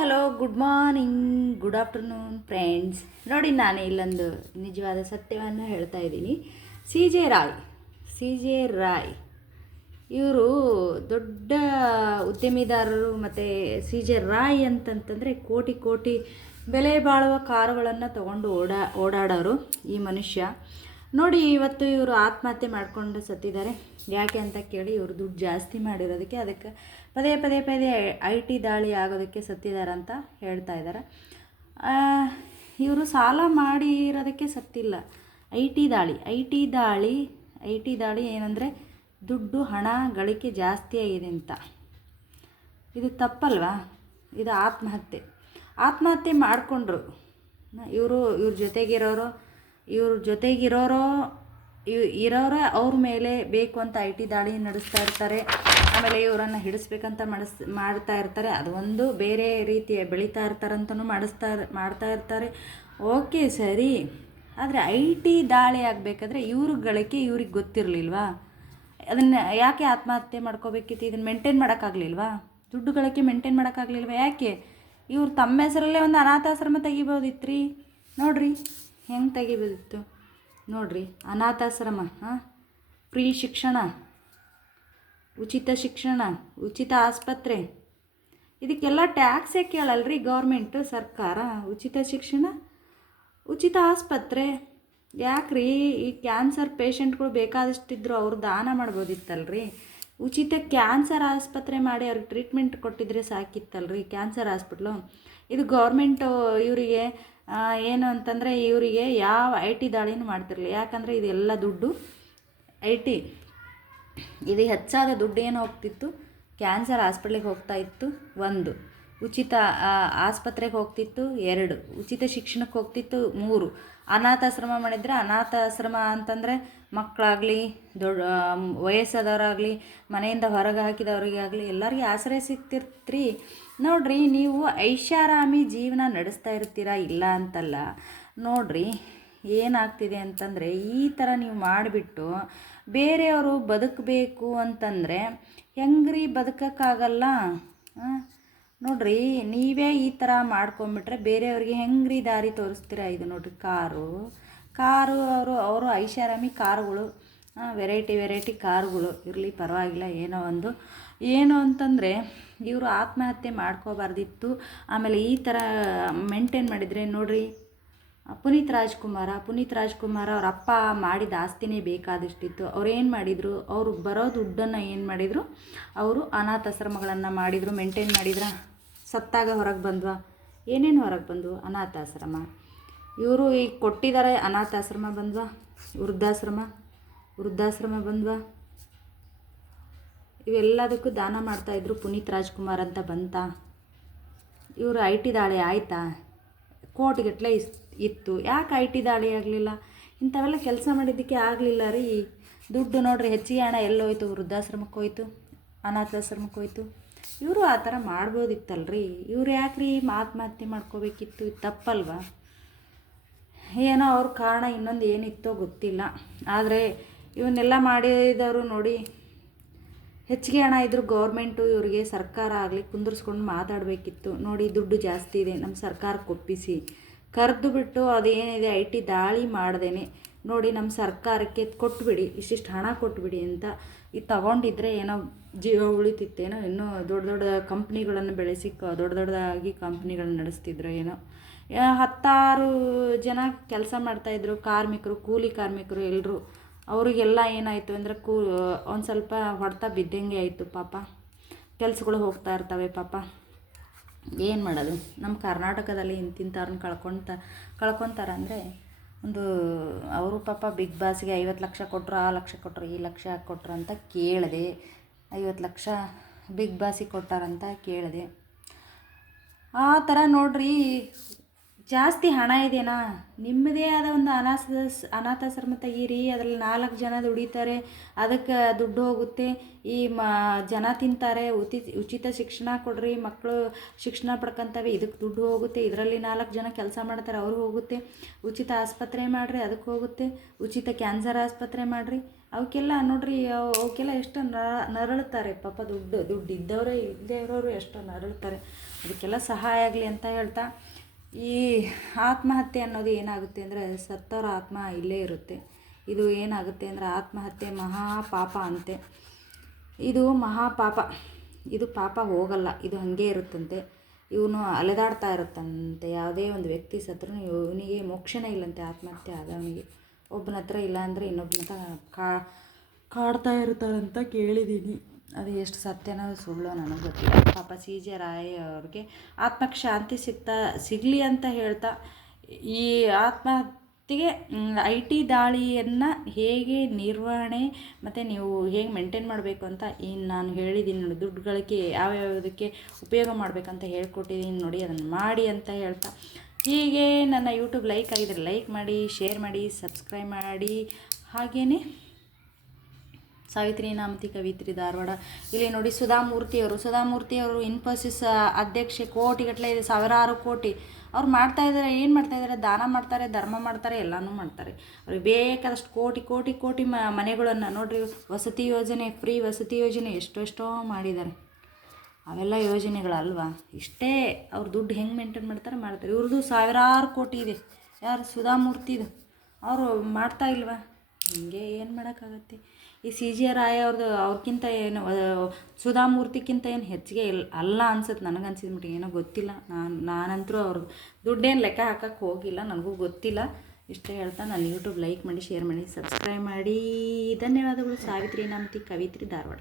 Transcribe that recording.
Hello good morning good afternoon friends ನೋಡಿ, ನಾನು ಇಲ್ಲೊಂದು ನಿಜವಾದ ಸತ್ಯವನ್ನು ಹೇಳ್ತಾ ಇದ್ದೀನಿ. C J Roy C J Roy ಇವರು ದೊಡ್ಡ ಉದ್ಯಮಿದಾರರು ಮತ್ತು ಸಿ ಜೆ ರಾಯ್ ಅಂತಂತಂದರೆ ಕೋಟಿ ಕೋಟಿ ಬೆಲೆ ಬಾಳುವ ಕಾರುಗಳನ್ನು ತಗೊಂಡು ಓಡಾ ಓಡಾಡೋರು ಈ ಮನುಷ್ಯ. ನೋಡಿ, ಇವತ್ತು ಇವರು ಆತ್ಮಹತ್ಯೆ ಮಾಡಿಕೊಂಡು ಸತ್ತಿದ್ದಾರೆ. ಯಾಕೆ ಅಂತ ಕೇಳಿ ಇವರು ದುಡ್ಡು ಜಾಸ್ತಿ ಮಾಡಿರೋದಕ್ಕೆ ಅದಕ್ಕೆ ಪದೇ ಪದೇ ಪದೇ ಐ ಟಿ ದಾಳಿ ಆಗೋದಕ್ಕೆ ಸತ್ತಿದ್ದಾರೆ ಅಂತ ಹೇಳ್ತಾ ಇದ್ದಾರೆ. ಇವರು ಸಾಲ ಮಾಡಿರೋದಕ್ಕೆ ಸತ್ತಿಲ್ಲ. ಐ ಟಿ ದಾಳಿ ಐ ಟಿ ದಾಳಿ ಐ ಟಿ ದಾಳಿ ಏನಂದರೆ ದುಡ್ಡು ಹಣ ಗಳಿಕೆ ಜಾಸ್ತಿ ಆಗಿದೆ ಅಂತ. ಇದು ತಪ್ಪಲ್ವಾ? ಇದು ಆತ್ಮಹತ್ಯೆ. ಆತ್ಮಹತ್ಯೆ ಮಾಡಿಕೊಂಡ್ರು. ಇವರು, ಇವ್ರ ಜೊತೆಗಿರೋರು ಇವ್ರ ಜೊತೆಗಿರೋರೋ ಇವ್ ಇರೋರೇ ಅವ್ರ ಮೇಲೆ ಬೇಕು ಅಂತ ಐ ಟಿ ದಾಳಿ ನಡೆಸ್ತಾ ಇರ್ತಾರೆ. ಆಮೇಲೆ ಇವರನ್ನು ಹಿಡಿಸ್ಬೇಕಂತ ಮಾಡಿಸ್, ಮಾಡ್ತಾ ಇರ್ತಾರೆ. ಅದು ಒಂದು ಬೇರೆ ರೀತಿಯ ಬೆಳೀತಾ ಇರ್ತಾರಂತನೂ ಮಾಡಿಸ್ತಾ ಮಾಡ್ತಾ ಇರ್ತಾರೆ. ಓಕೆ ಸರಿ. ಆದರೆ ಐ ಟಿ ದಾಳಿ ಆಗಬೇಕಾದ್ರೆ ಇವ್ರ ಗಳಿಕೆ ಇವ್ರಿಗೆ ಗೊತ್ತಿರಲಿಲ್ವಾ? ಅದನ್ನು ಯಾಕೆ ಆತ್ಮಹತ್ಯೆ ಮಾಡ್ಕೋಬೇಕಿತ್ತು? ಇದನ್ನು ಮೇಂಟೈನ್ ಮಾಡೋಕ್ಕಾಗಲಿಲ್ವಾ? ದುಡ್ಡು ಗಳಿಕೆ ಮೇಂಟೈನ್ ಮಾಡೋಕ್ಕಾಗಲಿಲ್ವಾ? ಯಾಕೆ? ಇವ್ರು ತಮ್ಮ ಹೆಸರಲ್ಲೇ ಒಂದು ಅನಾಥಾಶ್ರಮ ತೆಗಿಬೋದಿತ್ತು ರೀ ನೋಡ್ರಿ. ಹೆಂಗೆ ತೆಗಿಬೋದಿತ್ತು ನೋಡ್ರಿ, ಅನಾಥಾಶ್ರಮ, ಹಾಂ? ಫ್ರೀ ಶಿಕ್ಷಣ, ಉಚಿತ ಶಿಕ್ಷಣ, ಉಚಿತ ಆಸ್ಪತ್ರೆ. ಇದಕ್ಕೆಲ್ಲ ಟ್ಯಾಕ್ಸೇ ಕೇಳಲ್ರಿ ಗೌರ್ಮೆಂಟು, ಸರ್ಕಾರ. ಉಚಿತ ಶಿಕ್ಷಣ, ಉಚಿತ ಆಸ್ಪತ್ರೆ. ಯಾಕ್ರಿ ಈ ಕ್ಯಾನ್ಸರ್ ಪೇಷಂಟ್ಗಳು ಬೇಕಾದಷ್ಟಿದ್ರು ಅವ್ರು ದಾನ ಮಾಡ್ಬೋದಿತ್ತಲ್ರಿ? ಉಚಿತ ಕ್ಯಾನ್ಸರ್ ಆಸ್ಪತ್ರೆ ಮಾಡಿ ಅವ್ರಿಗೆ ಟ್ರೀಟ್ಮೆಂಟ್ ಕೊಟ್ಟಿದ್ರೆ ಸಾಕಿತ್ತಲ್ರಿ ಕ್ಯಾನ್ಸರ್ ಹಾಸ್ಪಿಟ್ಲು? ಇದು ಗೌರ್ಮೆಂಟು, ಇವರಿಗೆ ಏನು ಅಂತಂದರೆ ಇವರಿಗೆ ಯಾವ ಐ ಟಿ ದಾಳಿನೂ ಮಾಡ್ತಿರಲಿಲ್ಲ. ಯಾಕಂದರೆ ಇದೆಲ್ಲ ದುಡ್ಡು ಐ ಟಿ. ಇದು ಹೆಚ್ಚಾದ ದುಡ್ಡು ಏನು ಹೋಗ್ತಿತ್ತು? ಕ್ಯಾನ್ಸರ್ ಹಾಸ್ಪಿಟ್ಲಿಗೆ ಹೋಗ್ತಾ ಇತ್ತು ಒಂದು. ಉಚಿತ ಆಸ್ಪತ್ರೆಗೆ ಹೋಗ್ತಿತ್ತು ಎರಡು. ಉಚಿತ ಶಿಕ್ಷಣಕ್ಕೆ ಹೋಗ್ತಿತ್ತು ಮೂರು. ಅನಾಥಾಶ್ರಮ ಮಾಡಿದರೆ ಅನಾಥಾಶ್ರಮ ಅಂತಂದರೆ ಮಕ್ಕಳಾಗಲಿ ದೊಡ್ಡ ವಯಸ್ಸಾದವರಾಗಲಿ, ಮನೆಯಿಂದ ಹೊರಗೆ ಹಾಕಿದವರಿಗಾಗಲಿ ಎಲ್ಲರಿಗೆ ಆಶ್ರಯ ಸಿಗ್ತಿರ್ತ್ರಿ ನೋಡಿರಿ, ನೀವು ಐಷಾರಾಮಿ ಜೀವನ ನಡೆಸ್ತಾ ಇರ್ತೀರಾ ಇಲ್ಲ ಅಂತಲ್ಲ, ನೋಡಿರಿ ಏನಾಗ್ತಿದೆ ಅಂತಂದರೆ ಈ ಥರ ನೀವು ಮಾಡಿಬಿಟ್ಟು ಬೇರೆಯವರು ಬದುಕಬೇಕು ಅಂತಂದರೆ ಹೆಂಗ್ರಿ ಬದುಕೋಕ್ಕಾಗಲ್ಲ? ನೋಡ್ರಿ, ನೀವೇ ಈ ಥರ ಮಾಡ್ಕೊಂಬಿಟ್ರೆ ಬೇರೆಯವ್ರಿಗೆ ಹೆಂಗ್ರಿ ದಾರಿ ತೋರಿಸ್ತೀರಾ ಇದು ನೋಡ್ರಿ, ಕಾರು. ಕಾರು ಅವರು ಅವರು ಐಷಾರಾಮಿ ಕಾರುಗಳು ವೆರೈಟಿ ವೆರೈಟಿ ಕಾರುಗಳು. ಇರಲಿ, ಪರವಾಗಿಲ್ಲ, ಏನೋ ಒಂದು. ಏನು ಅಂತಂದರೆ, ಇವರು ಆತ್ಮಹತ್ಯೆ ಮಾಡ್ಕೋಬಾರ್ದಿತ್ತು. ಆಮೇಲೆ ಈ ಥರ ಮೇಂಟೈನ್ ಮಾಡಿದರೆ ನೋಡ್ರಿ, ಪುನೀತ್ ರಾಜ್ಕುಮಾರ, ಪುನೀತ್ ರಾಜ್ಕುಮಾರ್ ಅವ್ರ ಅಪ್ಪ ಮಾಡಿದ ಆಸ್ತಿನೇ ಬೇಕಾದಷ್ಟಿತ್ತು. ಅವ್ರೇನು ಮಾಡಿದರು, ಅವರು ಬರೋ ದುಡ್ಡನ್ನು ಏನು ಮಾಡಿದರು, ಅವರು ಅನಾಥಾಶ್ರಮಗಳನ್ನು ಮಾಡಿದರು ಮೇಂಟೈನ್ ಮಾಡಿದ್ರ? ಸತ್ತಾಗ ಹೊರಗೆ ಬಂದ್ವಾ? ಏನೇನು ಹೊರಗೆ ಬಂದವು? ಅನಾಥಾಶ್ರಮ. ಇವರು ಈಗ ಕೊಟ್ಟಿದ್ದಾರೆ ಅನಾಥಾಶ್ರಮ ಬಂದ್ವಾ? ವೃದ್ಧಾಶ್ರಮ? ವೃದ್ಧಾಶ್ರಮ ಬಂದ್ವಾ? ಇವೆಲ್ಲದಕ್ಕೂ ದಾನ ಮಾಡ್ತಾಯಿದ್ರು ಪುನೀತ್ ರಾಜ್ಕುಮಾರ್ ಅಂತ ಬಂತ. ಇವರು ಐ ಟಿ ದಾಳಿ ಆಯಿತಾ? ಕೋಟಿಗಟ್ಟಲೆ ಇತ್ತು. ಯಾಕೆ ಐ ಟಿ ದಾಳಿ ಆಗಲಿಲ್ಲ? ಇಂಥವೆಲ್ಲ ಕೆಲಸ ಮಾಡಿದ್ದಕ್ಕೆ ಆಗಲಿಲ್ಲ ರೀ. ದುಡ್ಡು ನೋಡ್ರಿ, ಹೆಚ್ಚಿಗೆ ಹಣ ಎಲ್ಲೋಯ್ತು. ವೃದ್ಧಾಶ್ರಮಕ್ಕೆ ಹೋಯ್ತು ಅನಾಥಾಶ್ರಮಕ್ಕೆ ಹೋಯ್ತು ಇವರು ಆ ಥರ ಮಾಡ್ಬೋದಿತ್ತಲ್ರಿ? ಇವ್ರು ಯಾಕ್ರಿ ಆತ್ಮಹತ್ಯೆ ಮಾಡ್ಕೋಬೇಕಿತ್ತು? ಇದು ತಪ್ಪಲ್ವಾ? ಏನೋ ಅವ್ರ ಕಾರಣ ಇನ್ನೊಂದು ಏನಿತ್ತೋ ಗೊತ್ತಿಲ್ಲ. ಆದರೆ ಇವನ್ನೆಲ್ಲ ಮಾಡಿದವರು ನೋಡಿ ಹೆಚ್ಚಿಗೆ ಹಣ ಇದ್ದರೂ ಗೌರ್ಮೆಂಟು ಇವರಿಗೆ ಸರ್ಕಾರ ಆಗಲಿ ಕುಂದರ್ಸ್ಕೊಂಡು ಮಾತಾಡಬೇಕಿತ್ತು. ನೋಡಿ ದುಡ್ಡು ಜಾಸ್ತಿ ಇದೆ ನಮ್ಮ ಸರ್ಕಾರಕ್ಕೆ ಒಪ್ಪಿಸಿ. ಕರೆದು ಬಿಟ್ಟು ಅದೇನಿದೆ, ಐ ಟಿ ದಾಳಿ ಮಾಡ್ದೇನೆ. ನೋಡಿ ನಮ್ಮ ಸರ್ಕಾರಕ್ಕೆ ಕೊಟ್ಬಿಡಿ, ಇಷ್ಟಿಷ್ಟು ಹಣ ಕೊಟ್ಬಿಡಿ ಅಂತ ಇದು ತಗೊಂಡಿದ್ರೆ ಏನೋ ಜೀವ ಉಳಿತಿತ್ತೇನೋ, ಇನ್ನೂ ದೊಡ್ಡ ದೊಡ್ಡ ಕಂಪ್ನಿಗಳನ್ನು ಬೆಳೆಸಿ ದೊಡ್ಡ ದೊಡ್ಡದಾಗಿ ಕಂಪ್ನಿಗಳನ್ನ ನಡೆಸ್ತಿದ್ರು ಏನೋ. ಹತ್ತಾರು ಜನ ಕೆಲಸ ಮಾಡ್ತಾಯಿದ್ರು ಕಾರ್ಮಿಕರು, ಕೂಲಿ ಕಾರ್ಮಿಕರು ಎಲ್ಲರೂ ಅವರಿಗೆಲ್ಲ ಏನಾಯಿತು ಅಂದರೆ ಕೂ, ಒಂದು ಸ್ವಲ್ಪ ಹೊಡೆತ ಬಿದ್ದಂಗೆ ಆಯಿತು ಪಾಪ. ಕೆಲಸಗಳು ಹೋಗ್ತಾ ಇರ್ತವೆ ಪಾಪ. ಏನು ಮಾಡೋದು? ನಮ್ಮ ಕರ್ನಾಟಕದಲ್ಲಿ ಇಂತಿಂಥವ್ರನ್ನ ಕಳ್ಕೊತ, ಕಳ್ಕೊತಾರೆ ಅಂದರೆ ಒಂದು, ಅವರು ಪಾಪ ಬಿಗ್ ಬಾಸ್ಗೆ ಐವತ್ತು ಲಕ್ಷ ಕೊಟ್ಟರು ಆ ಲಕ್ಷ ಕೊಟ್ಟರು ಈ ಲಕ್ಷ ಕೊಟ್ಟರು ಅಂತ ಕೇಳಿದೆ. ಐವತ್ತು ಲಕ್ಷ ಬಿಗ್ ಬಾಸಿಗೆ ಕೊಟ್ಟಾರಂತ ಕೇಳಿದೆ. ಆ ಥರ ನೋಡ್ರಿ ಜಾಸ್ತಿ ಹಣ ಇದೆಯಾ ನಿಮ್ಮದೇ ಆದ ಒಂದು ಅನಾಥ ಅನಾಥಾಶ್ರಮ ತೆಗೀರಿ ಅದರಲ್ಲಿ ನಾಲ್ಕು ಜನ ದುಡಿತಾರೆ ಅದಕ್ಕೆ ದುಡ್ಡು ಹೋಗುತ್ತೆ. ಈ ಮ, ಜನ ತಿಂತಾರೆ ಉಚಿತ ಶಿಕ್ಷಣ ಕೊಡ್ರಿ, ಮಕ್ಕಳು ಶಿಕ್ಷಣ ಪಡ್ಕೊಂತವೆ, ಇದಕ್ಕೆ ದುಡ್ಡು ಹೋಗುತ್ತೆ. ಇದರಲ್ಲಿ ನಾಲ್ಕು ಜನ ಕೆಲಸ ಮಾಡ್ತಾರೆ, ಅವ್ರು ಹೋಗುತ್ತೆ. ಉಚಿತ ಆಸ್ಪತ್ರೆ ಮಾಡಿರಿ, ಅದಕ್ಕೆ ಹೋಗುತ್ತೆ. ಉಚಿತ ಕ್ಯಾನ್ಸರ್ ಆಸ್ಪತ್ರೆ ಮಾಡಿರಿ. ಅವಕ್ಕೆಲ್ಲ ನೋಡ್ರಿ, ಅವು, ಅವಕ್ಕೆಲ್ಲ ಎಷ್ಟು ನರ, ನರಳುತ್ತಾರೆ. ಪಾಪ ದುಡ್ಡು ದುಡ್ಡು ಇದ್ದವರೇ, ಇಲ್ಲದೇ ಇರೋರು ಎಷ್ಟು ನರಳುತ್ತಾರೆ. ಅದಕ್ಕೆಲ್ಲ ಸಹಾಯ ಆಗಲಿ ಅಂತ ಹೇಳ್ತಾ. ಈ ಆತ್ಮಹತ್ಯೆ ಅನ್ನೋದು ಏನಾಗುತ್ತೆ ಅಂದರೆ ಸತ್ತವರ ಆತ್ಮ ಇಲ್ಲೇ ಇರುತ್ತೆ. ಇದು ಏನಾಗುತ್ತೆ ಅಂದರೆ ಆತ್ಮಹತ್ಯೆ ಮಹಾ ಪಾಪ ಅಂತೆ. ಇದು ಮಹಾಪಾಪ. ಇದು ಪಾಪ ಹೋಗಲ್ಲ. ಇದು ಹಾಗೆ ಇರುತ್ತಂತೆ. ಇವನು ಅಲೆದಾಡ್ತಾ ಇರುತ್ತಂತೆ. ಯಾವುದೇ ಒಂದು ವ್ಯಕ್ತಿ ಸತ್ರೂ ಇವನಿಗೆ ಮೋಕ್ಷನೇ ಇಲ್ಲಂತೆ ಆತ್ಮಹತ್ಯೆ ಆದವನಿಗೆ. ಒಬ್ಬನ ಹತ್ರ ಇಲ್ಲ ಅಂದರೆ ಇನ್ನೊಬ್ಬನ ಹತ್ರ ಕಾ, ಕಾಡ್ತಾ ಇರ್ತಾರಂತ ಕೇಳಿದ್ದೀನಿ ಅದು ಎಷ್ಟು ಸತ್ಯನೋ ಸುಳ್ಳೋ ನನಗೆ ಗೊತ್ತಿಲ್ಲ. ಪಾಪ ಸಿ ಜೆ ರಾಯ್ ಅವ್ರಿಗೆ ಆತ್ಮಕ್ಕೆ ಶಾಂತಿ ಸಿಗ್ತಾ, ಸಿಗಲಿ ಅಂತ ಹೇಳ್ತಾ, ಈ ಆತ್ಮಹತ್ಯೆಗೆ ಐ ಟಿ ದಾಳಿಯನ್ನು ಹೇಗೆ ನಿರ್ವಹಣೆ ಮತ್ತು ನೀವು ಹೇಗೆ ಮೇಂಟೈನ್ ಮಾಡಬೇಕು ಅಂತ ಇನ್ನು ನಾನು ಹೇಳಿದ್ದೀನಿ ನೋಡಿ. ದುಡ್ಡುಗಳಿಗೆ ಯಾವ್ಯಾವುದಕ್ಕೆ ಉಪಯೋಗ ಮಾಡಬೇಕಂತ ಹೇಳ್ಕೊಟ್ಟಿದ್ದೀನಿ ನೋಡಿ, ಅದನ್ನು ಮಾಡಿ ಅಂತ ಹೇಳ್ತಾ. ಹೀಗೆ ನನ್ನ ಯೂಟ್ಯೂಬ್ ಲೈಕ್ ಆಗಿದ್ರೆ ಲೈಕ್ ಮಾಡಿ ಶೇರ್ ಮಾಡಿ ಸಬ್ಸ್ಕ್ರೈಬ್ ಮಾಡಿ. ಹಾಗೆಯೇ ಸಾವಿತ್ರಿ ನಾಮತಿ ಕವಿತ್ರಿ ಧಾರವಾಡ. ಇಲ್ಲಿ ನೋಡಿ ಸುಧಾಮೂರ್ತಿಯವರು. ಸುಧಾಮೂರ್ತಿಯವರು ಇನ್ಫೋಸಿಸ್ ಅಧ್ಯಕ್ಷೆ ಕೋಟಿಗಟ್ಟಲೆ ಇದೆ, ಸಾವಿರಾರು ಕೋಟಿ. ಅವ್ರು ಮಾಡ್ತಾ ಇದ್ದಾರೆ ಏನು ಮಾಡ್ತಾ ಇದ್ದಾರೆ ದಾನ ಮಾಡ್ತಾರೆ, ಧರ್ಮ ಮಾಡ್ತಾರೆ, ಎಲ್ಲನೂ ಮಾಡ್ತಾರೆ. ಅವ್ರಿಗೆ ಬೇಕಾದಷ್ಟು ಕೋಟಿ ಕೋಟಿ ಕೋಟಿ ಮನೆಗಳನ್ನು ನೋಡಿರಿ, ವಸತಿ ಯೋಜನೆ ಫ್ರೀ ವಸತಿ ಯೋಜನೆ ಎಷ್ಟೆಷ್ಟೋ ಎಷ್ಟೋ ಮಾಡಿದ್ದಾರೆ. ಅವೆಲ್ಲ ಯೋಜನೆಗಳಲ್ವಾ? ಇಷ್ಟೇ ಅವ್ರ ದುಡ್ಡು ಹೆಂಗೆ ಮೇಂಟೈನ್ ಮಾಡ್ತಾರೆ ಮಾಡ್ತಾರೆ. ಇವ್ರದ್ದು ಸಾವಿರಾರು ಕೋಟಿ ಇದೆ. ಯಾರು? ಸುಧಾಮೂರ್ತಿದು. ಅವರು ಮಾಡ್ತಾ ಇಲ್ವಾ? ಹಿಂಗೆ ಏನು ಮಾಡೋಕ್ಕಾಗತ್ತೆ? ಈ ಸಿ ಜಿ ರಾಯ್ ಅವ್ರದ್ದು ಅವ್ರಕ್ಕಿಂತ ಏನು ಸುಧಾಮೂರ್ತಿಗಿಂತ ಏನು ಹೆಚ್ಚಿಗೆ ಇಲ್ಲ ಅಲ್ಲ ಅನ್ಸುತ್ತೆ ನನಗೆ ಮಟ್ಟಿಗೆ. ಏನೋ ಗೊತ್ತಿಲ್ಲ. ನಾನು, ನಾನಂತರೂ ಅವ್ರದ್ದು ದುಡ್ಡೇನು ಲೆಕ್ಕ ಹಾಕಕ್ಕೆ ಹೋಗಿಲ್ಲ. ನನಗೂ ಗೊತ್ತಿಲ್ಲ. ಇಷ್ಟೇ ಹೇಳ್ತಾ ನಾನು ಯೂಟ್ಯೂಬ್ ಲೈಕ್ ಮಾಡಿ, ಶೇರ್ ಮಾಡಿ, ಸಬ್ಸ್ಕ್ರೈಬ್ ಮಾಡಿ. ಧನ್ಯವಾದಗಳು. ಸಾವಿತ್ರಿ ನಾಮತಿ, ಕವಿತ್ರಿ ಧಾರವಾಡ.